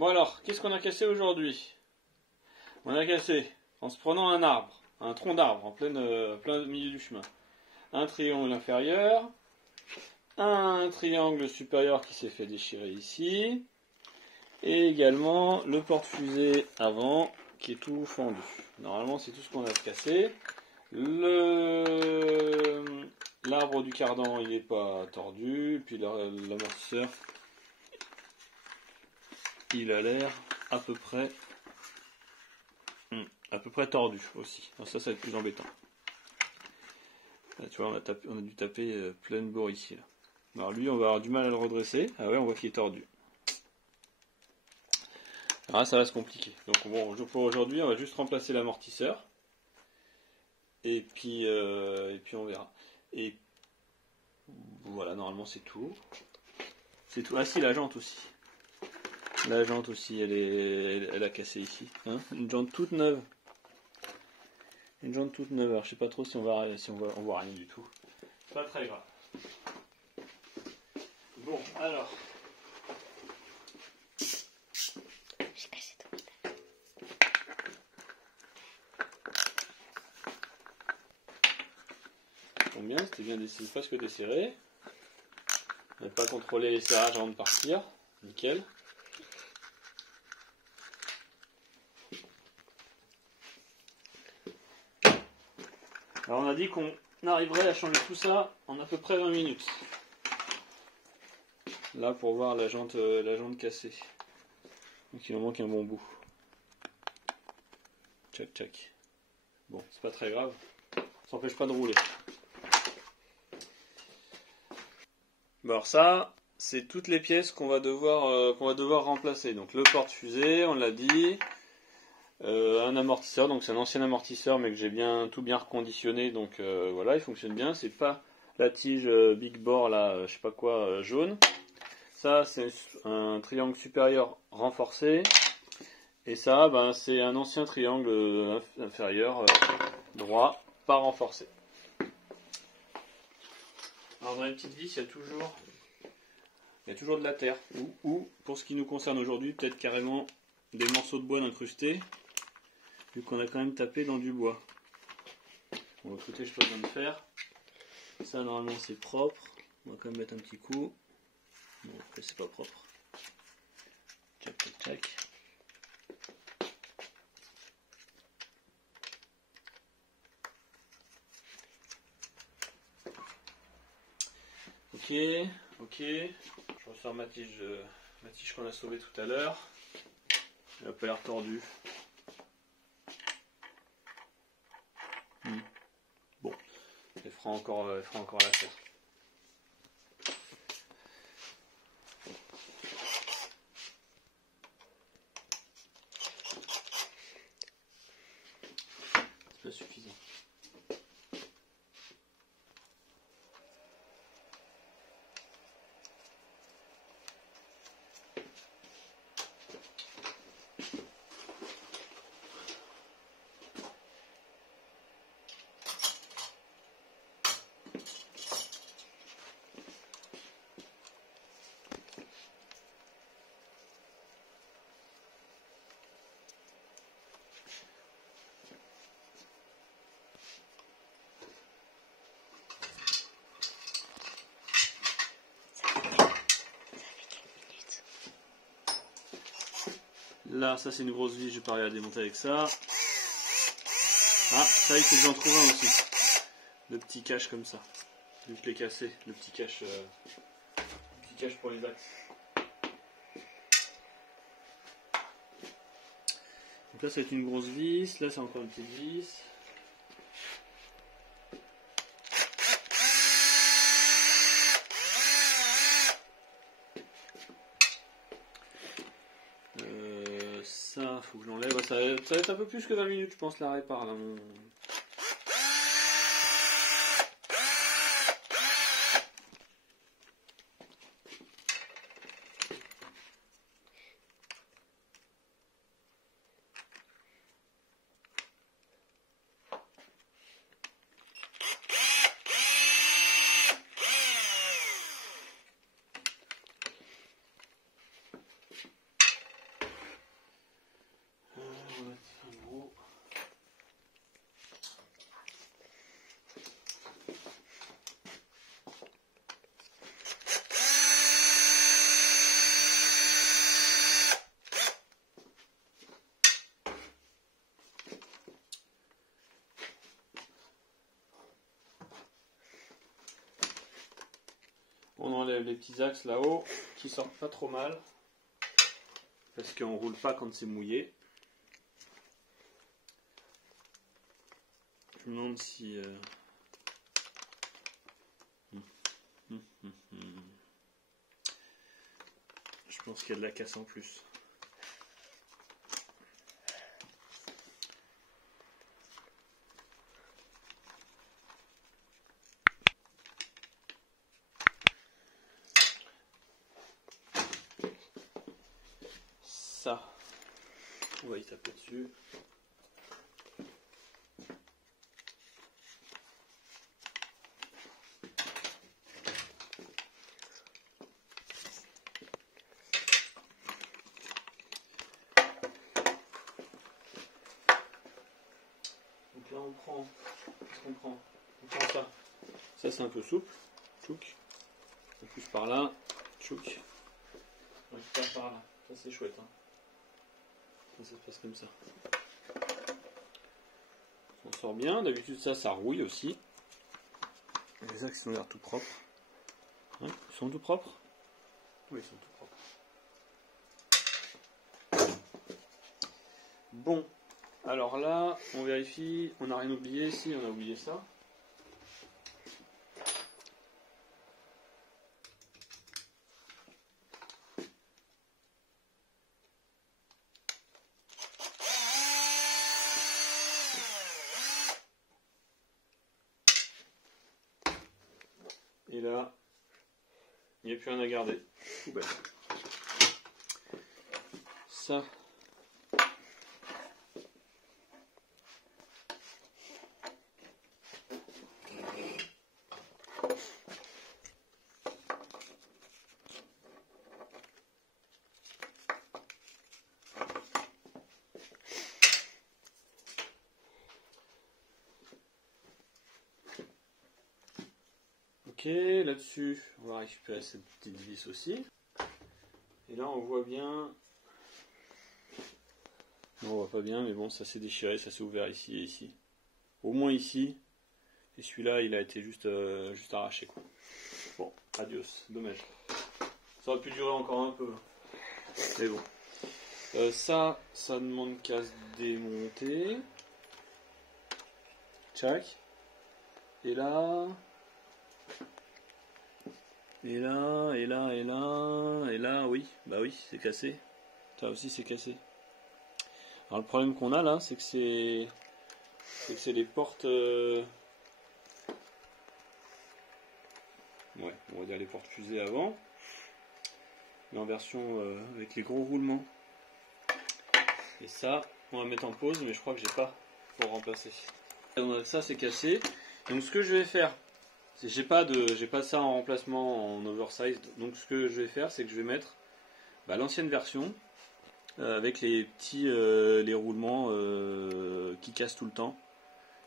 Bon alors, qu'est-ce qu'on a cassé aujourd'hui? On a cassé, en se prenant un arbre, un tronc d'arbre en plein milieu du chemin, un triangle inférieur, un triangle supérieur qui s'est fait déchirer ici, et également le porte-fusée avant qui est tout fendu. Normalement c'est tout ce qu'on a cassé. L'arbre du cardan il n'est pas tordu, puis l'amortisseur il a l'air à peu près tordu aussi. Alors ça va être plus embêtant. Là, tu vois, on a dû taper plein de bords ici. Là. Alors lui, on va avoir du mal à le redresser. Ah ouais, on voit qu'il est tordu. Alors là, ça va se compliquer. Donc bon, pour aujourd'hui, on va juste remplacer l'amortisseur. Et puis on verra. Et voilà, normalement c'est tout. C'est tout. Ah si, la jante aussi. La jante aussi, elle a cassé ici. Hein, une jante toute neuve. Une jante toute neuve. Alors je sais pas trop si on voit rien du tout. C'est pas très grave. Bon, alors. Bien, c'était bien desserré, presque desserré. On n'a pas contrôlé les serrages avant de partir. Nickel. Alors on a dit qu'on arriverait à changer tout ça en à peu près 20 minutes. Là pour voir la jante cassée. Donc il en manque un bon bout. Tchac tchac. Bon, c'est pas très grave. Ça n'empêche pas de rouler. Bon alors ça, c'est toutes les pièces qu'on va devoir remplacer. Donc le porte-fusée, on l'a dit. Un amortisseur, donc c'est un ancien amortisseur mais que j'ai tout bien reconditionné, donc voilà, il fonctionne bien. C'est pas la tige Big Bore là, je sais pas quoi, jaune. Ça c'est un triangle supérieur renforcé. Et ça, c'est un ancien triangle inférieur droit, pas renforcé. Alors dans les petites vis, il y a toujours de la terre. Ou pour ce qui nous concerne aujourd'hui, peut-être carrément des morceaux de bois incrustés. Vu qu'on a quand même tapé dans du bois. Bon, écoutez, je n'ai pas besoin de faire. Ça, normalement, c'est propre. On va quand même mettre un petit coup. Bon, après, c'est pas propre. Tchac, tchac, tchac. Ok. Je ressors ma tige qu'on a sauvée tout à l'heure. Elle n'a pas l'air tordue. Bon, elle fera encore l'affaire. C'est pas suffisant. Là, ça c'est une grosse vis, je vais pas aller la démonter avec ça. Ah, ça il faut que j'en trouve un aussi. Le petit cache comme ça. Vu que je l'ai cassé, le petit cache pour les axes. Donc là, ça va être une grosse vis. Là, c'est encore une petite vis. Ça, faut que je l'enlève. Ça va être un peu plus que 20 minutes, je pense, la répare là. On va mettre un gros. On enlève les petits axes là-haut qui sortent pas trop mal parce qu'on roule pas quand c'est mouillé. Je me demande si je pense qu'il y a de la casse en plus. Ça, on va y taper dessus. Donc là on prend, qu'est-ce qu'on prend? On prend ça. Ça c'est un peu souple, tchouk. On pousse par là, tchouk. On récupère par là. Ça c'est chouette. Hein. Ça se passe comme ça. On sort bien. D'habitude ça rouille aussi. Les axes ont l'air tout propres. Hein, ils sont tout propres? Oui, ils sont tout propres. Bon. Alors là, on vérifie. On n'a rien oublié. Si, on a oublié ça. Et là, il n'y a plus rien à garder. Poubelle. Ça. Ok, là-dessus, on va récupérer cette petite vis aussi. Et là, on voit bien. Non, on voit pas bien, mais bon, ça s'est déchiré, ça s'est ouvert ici et ici. Au moins ici. Et celui-là, il a été juste arraché, quoi. Bon, adios, dommage. Ça aurait pu durer encore un peu. Mais bon. Ça demande qu'à se démonter. Tchac. Et là. Et là, oui, bah oui, c'est cassé. Ça aussi c'est cassé. Alors le problème qu'on a là, c'est que c'est les portes. Ouais, on va dire les portes fusées avant. Mais en version avec les gros roulements. Et ça, on va mettre en pause, mais je crois que j'ai pas pour remplacer. Donc ça c'est cassé. Donc ce que je vais faire. J'ai pas ça en remplacement en oversized, donc ce que je vais faire, c'est que je vais mettre l'ancienne version avec les petits les roulements qui cassent tout le temps.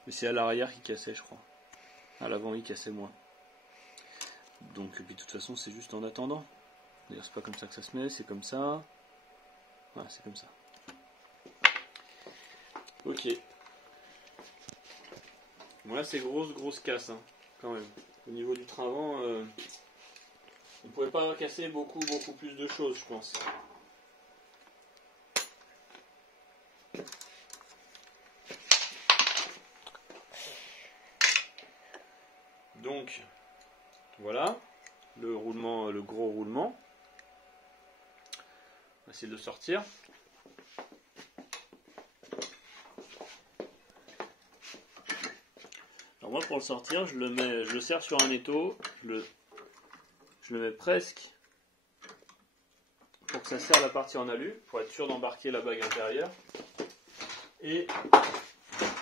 Mais c'est à l'arrière qui cassait, je crois. À l'avant, il cassait moins. Donc, puis de toute façon, c'est juste en attendant. D'ailleurs, c'est pas comme ça que ça se met, c'est comme ça. Voilà, c'est comme ça. Ok. Bon, là, c'est grosse casse, hein, quand même. Au niveau du train avant, on pouvait pas casser beaucoup plus de choses, je pense. Donc, voilà, le roulement, le gros roulement. On va essayer de le sortir. Alors moi, pour le sortir, je le serre sur un étau, je le mets presque pour que ça serre la partie en alu, pour être sûr d'embarquer la bague intérieure. Et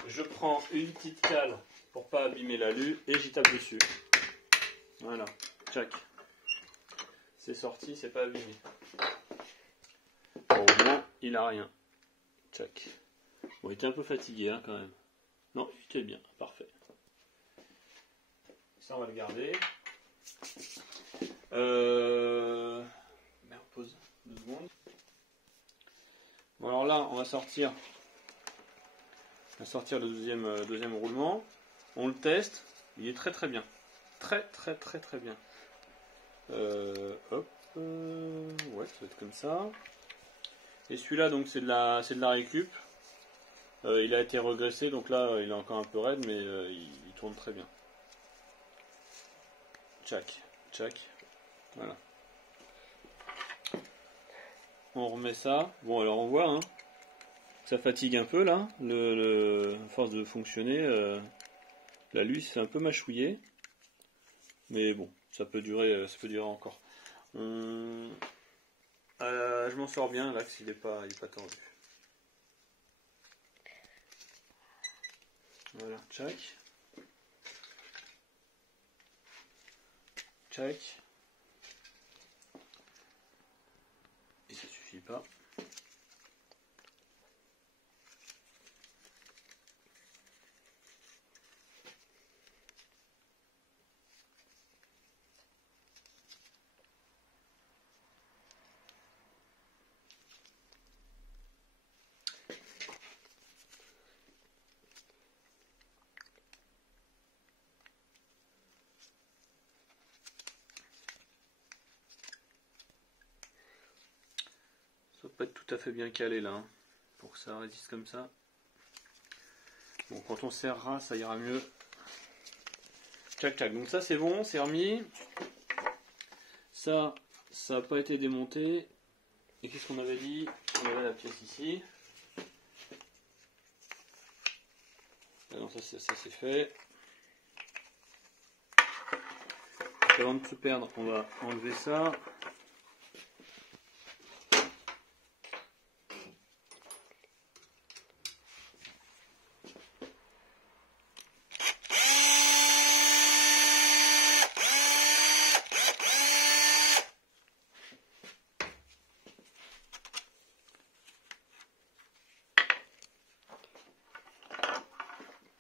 je prends une petite cale pour pas abîmer l'alu et j'y tape dessus. Voilà, tchac. C'est sorti, c'est pas abîmé. Bon, au moins, il a rien. Tchac. Bon, il était un peu fatigué hein, quand même. Non, il était bien, parfait. Ça, on va le garder. Merde, pause 2 secondes. Bon, alors là, on va sortir le deuxième roulement. On le teste. Il est très très bien. Très très très très bien. Hop. Ouais, ça va être comme ça. Et celui-là, donc, c'est de la récup. Il a été regraissé, donc là, il est encore un peu raide, mais il tourne très bien. Tchac, tchac. Voilà. On remet ça. Bon, alors on voit, hein, ça fatigue un peu là. À force de fonctionner, la luce c'est un peu mâchouillé. Mais bon, ça peut durer encore. Je m'en sors bien, l'axe il est pas tordu. Voilà, tchac. Tchac. Et ça suffit pas. Ça va pas être tout à fait bien calé là, hein, pour que ça résiste comme ça. Bon, quand on serrera, ça ira mieux. Tchac tchac, donc ça c'est bon, c'est remis. Ça n'a pas été démonté. Et qu'est-ce qu'on avait dit? On avait la pièce ici. Ah non, ça c'est fait. Donc, avant de se perdre, on va enlever ça.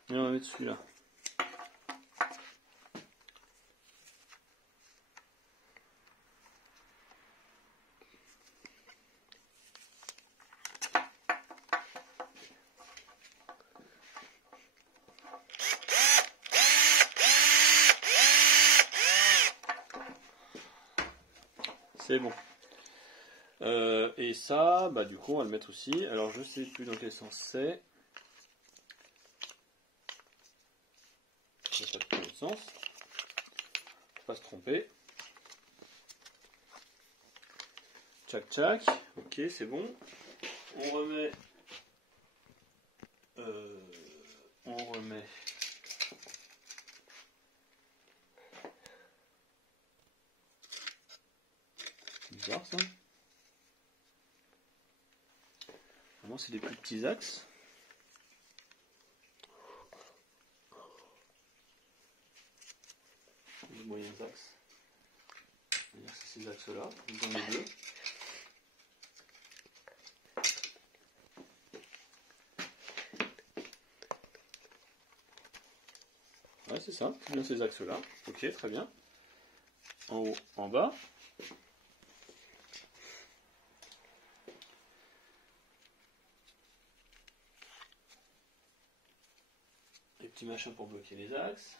Et on va mettre celui-là. C'est bon. Et ça, bah du coup, on va le mettre aussi. Alors, je sais plus dans quel sens c'est. Il n'y a pas de sens. Faut pas se tromper. Tchac tchac. Ok, c'est bon. On remet. C'est bizarre ça. Vraiment, c'est des plus petits axes. Les moyens axes. On va dire que c'est ces axes-là. Dans les deux. Ouais, c'est ça, c'est bien ces axes-là. Ok, très bien. En haut, en bas. Les petits machins pour bloquer les axes.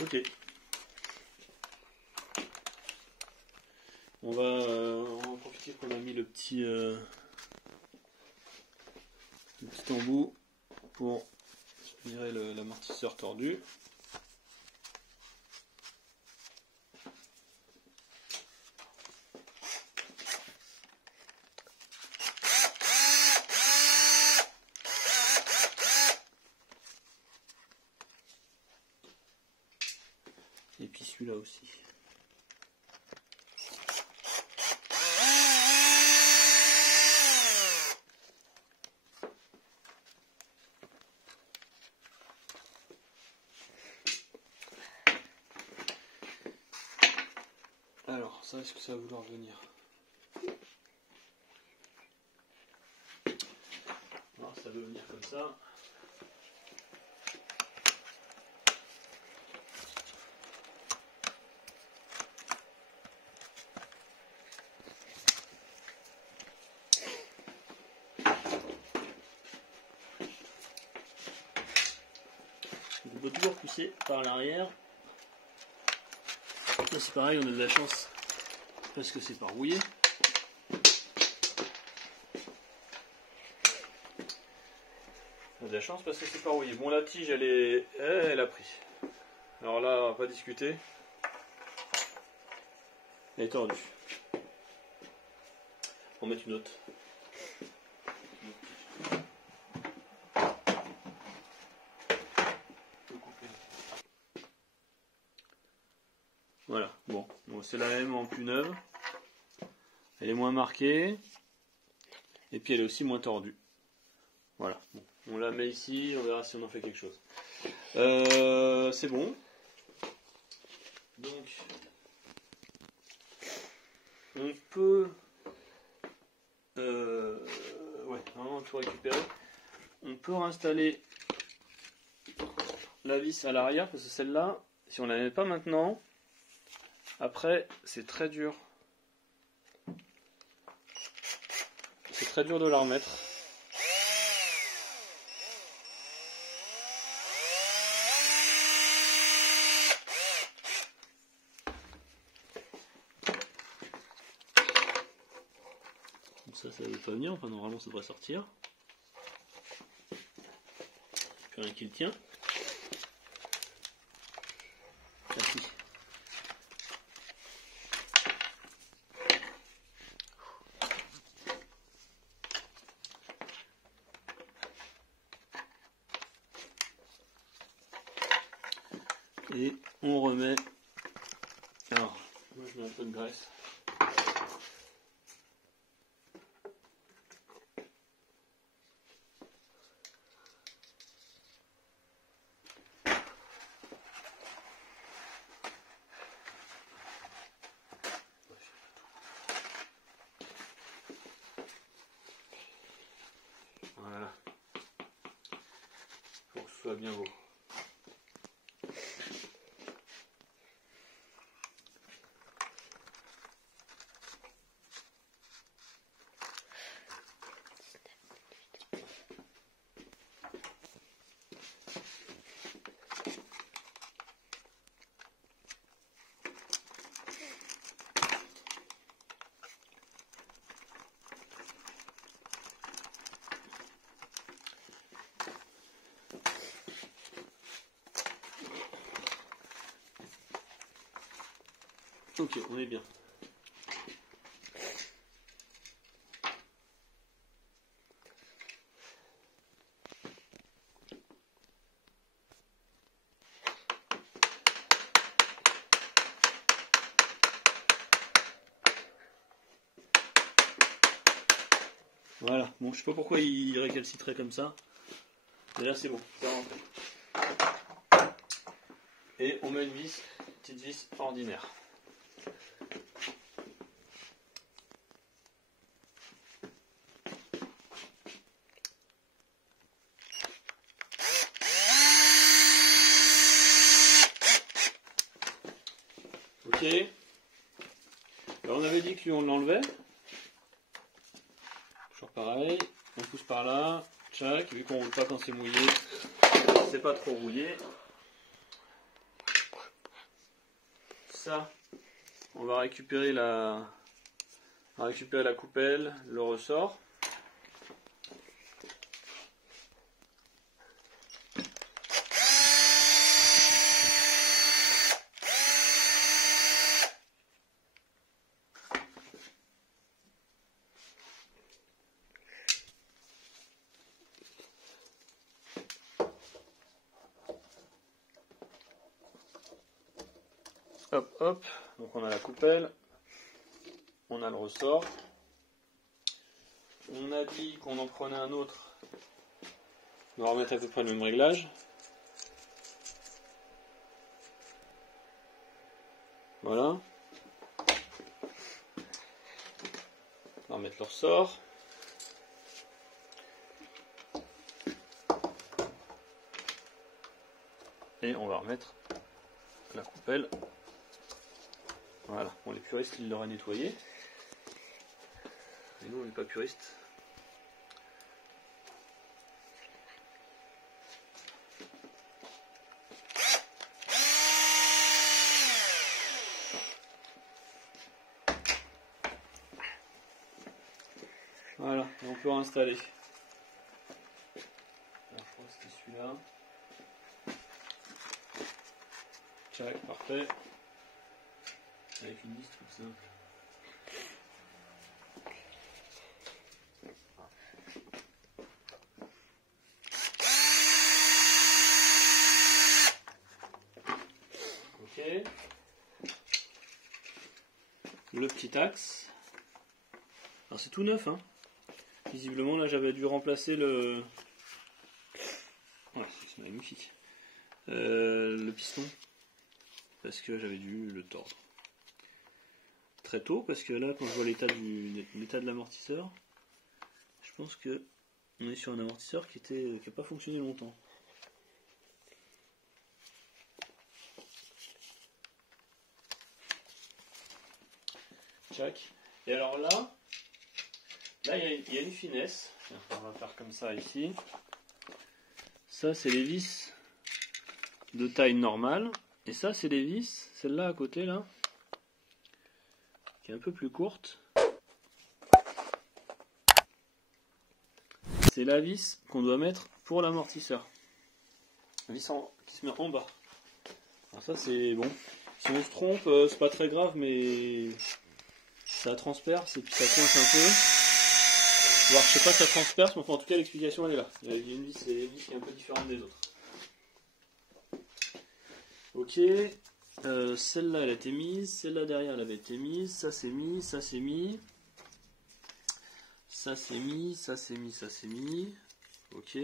Ok. On va en profiter qu'on a mis le petit embout pour virer l'amortisseur tordu. puis celui-là aussi. Alors, ça, est-ce que ça va vouloir venir? Alors, ça veut venir comme ça. On peut toujours pousser par l'arrière. Là c'est pareil, on a de la chance parce que c'est pas rouillé. On a de la chance parce que c'est pas rouillé. Bon, la tige elle a pris. Alors là, on va pas discuter. Elle est tordue. On va mettre une autre. Voilà, bon c'est la même en plus neuve. Elle est moins marquée. Et puis elle est aussi moins tordue. Voilà, bon, on la met ici, on verra si on en fait quelque chose. C'est bon. Donc, on peut vraiment tout récupérer. On peut réinstaller la vis à l'arrière parce que celle-là, si on ne la met pas maintenant, après c'est très dur. C'est très dur de la remettre. Ça ne veut pas venir, enfin normalement ça devrait sortir. Plus rien qui le tient. Merci. Et on remet. Alors, moi je mets un peu de graisse. Voilà. Pour que ce soit bien beau. Ok, on est bien. Voilà, bon je sais pas pourquoi il récalcitrait comme ça. Mais là c'est bon, c'est rentré. Et on met une vis, petite vis ordinaire. Ok. Alors on avait dit que lui on l'enlevait. Toujours pareil. On pousse par là. Tchac. Vu qu'on roule pas quand c'est mouillé, c'est pas trop rouillé. Ça, on va récupérer la coupelle, le ressort. Hop, hop. Donc on a la coupelle. On a le ressort. On a dit qu'on en prenait un autre. On va remettre à peu près le même réglage. Voilà. On va remettre le ressort. Et on va remettre la coupelle. Voilà. Bon, les puristes, ils l'auraient nettoyé. Et nous, on n'est pas puristes. Voilà, et on peut réinstaller. Alors, je crois que c'était celui-là. Tchac, parfait. Avec une vis toute simple. Ok. Le petit axe. Alors c'est tout neuf, hein. Visiblement là j'avais dû remplacer le. Ouais, c'est magnifique. Le piston. Parce que j'avais dû le tordre. Très tôt, parce que là quand je vois l'état de l'amortisseur, je pense que on est sur un amortisseur qui n'a pas fonctionné longtemps. Tchac. Et alors là il y a une finesse. On va faire comme ça ici. Ça c'est les vis de taille normale. Et ça c'est les vis, celle-là à côté là, qui est un peu plus courte. C'est la vis qu'on doit mettre pour l'amortisseur. La vis qui se met en bas. Alors ça c'est bon. Si on se trompe, c'est pas très grave, mais ça transperce et puis ça coince un peu. Alors, je sais pas si ça transperce, mais enfin, en tout cas l'explication elle est là. Il y a une vis, c'est une vis qui est un peu différente des autres. Ok, celle-là elle a été mise, celle-là derrière elle avait été mise, ça c'est mis, ça c'est mis, ça c'est mis, ça c'est mis, ça c'est mis. Ok.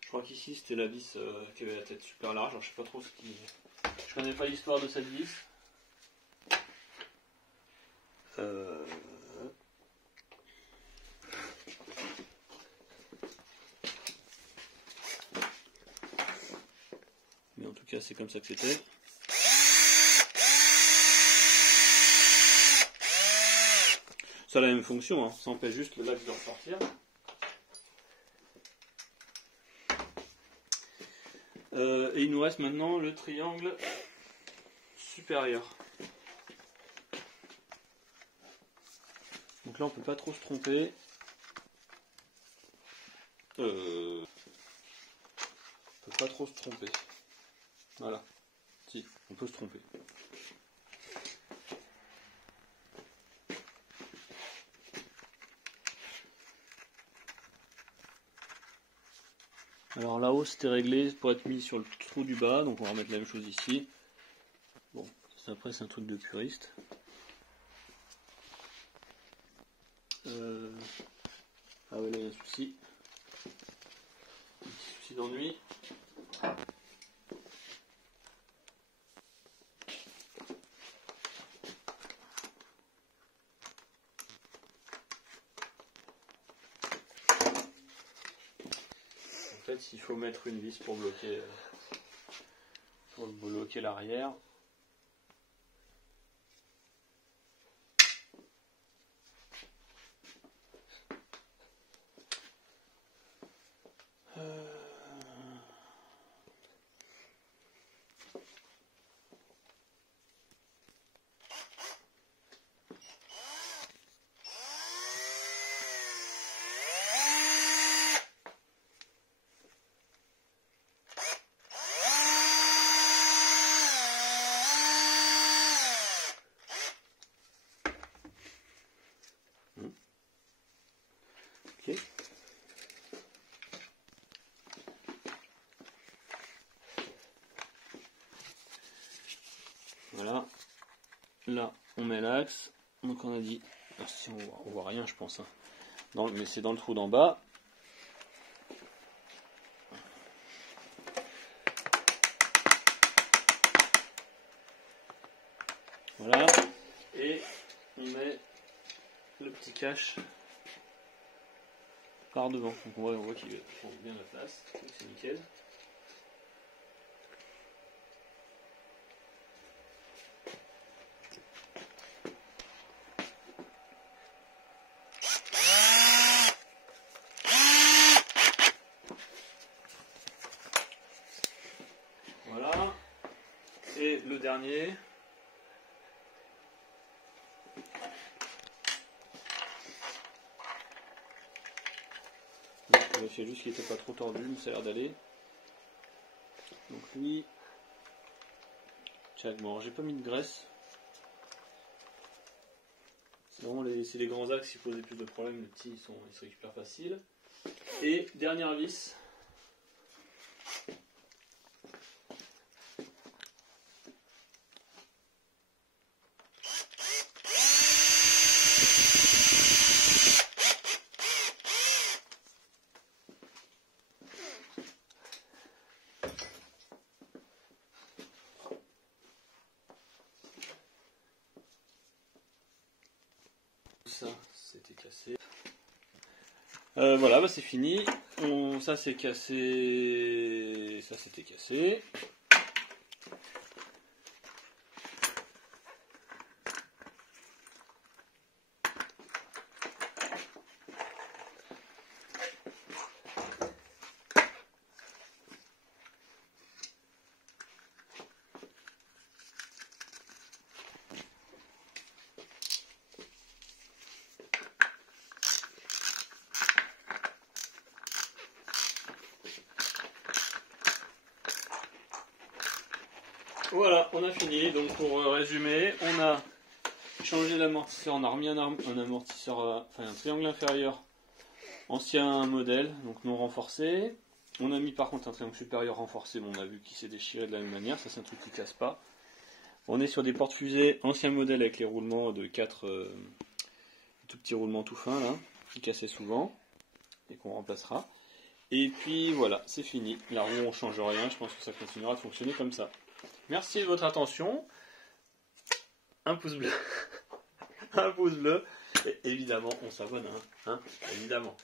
Je crois qu'ici c'était la vis qui avait la tête super large, alors je sais pas trop ce qui. Je connais pas l'histoire de cette vis. Mais en tout cas c'est comme ça que c'était. Ça a la même fonction, hein. Ça empêche juste le lax de ressortir. Et il nous reste maintenant le triangle supérieur. Donc là on peut pas trop se tromper. On peut pas trop se tromper. Voilà. Si, on peut se tromper. Alors là-haut c'était réglé pour être mis sur le trou du bas, donc on va remettre la même chose ici. Bon, ça, après c'est un truc de puriste. Ah ouais, là il y a un souci. Un petit souci d'ennui. En fait, il faut mettre une vis pour bloquer l'arrière. on met l'axe. Donc on a dit, si on voit rien je pense, hein. Mais c'est dans le trou d'en bas. Voilà. Et on met le petit cache par devant. Donc on voit qu'il prend bien la place. C'est nickel. Voilà. Et le dernier. Je vérifiais juste qu'il n'était pas trop tordu, mais ça a l'air d'aller. Donc lui. Tchac, bon, j'ai pas mis de graisse. C'est vraiment les grands axes qui posaient plus de problèmes. Les petits, ils se récupèrent facile. Et dernière vis. Ça, c'était cassé. Voilà, bah c'est fini. Ça c'est cassé. Ça c'était cassé. Voilà, on a fini. Donc pour résumer, on a changé l'amortisseur, on a remis un amortisseur, enfin un triangle inférieur, ancien modèle, donc non renforcé. On a mis par contre un triangle supérieur renforcé, bon, on a vu qu'il s'est déchiré de la même manière, ça c'est un truc qui casse pas. On est sur des portes fusées, ancien modèle avec les roulements de 4 tout petits roulements tout fins là, qui cassaient souvent, et qu'on remplacera. Et puis voilà, c'est fini. La roue on change rien, je pense que ça continuera de fonctionner comme ça. Merci de votre attention. Un pouce bleu. Un pouce bleu. Et évidemment, on s'abonne, hein, évidemment.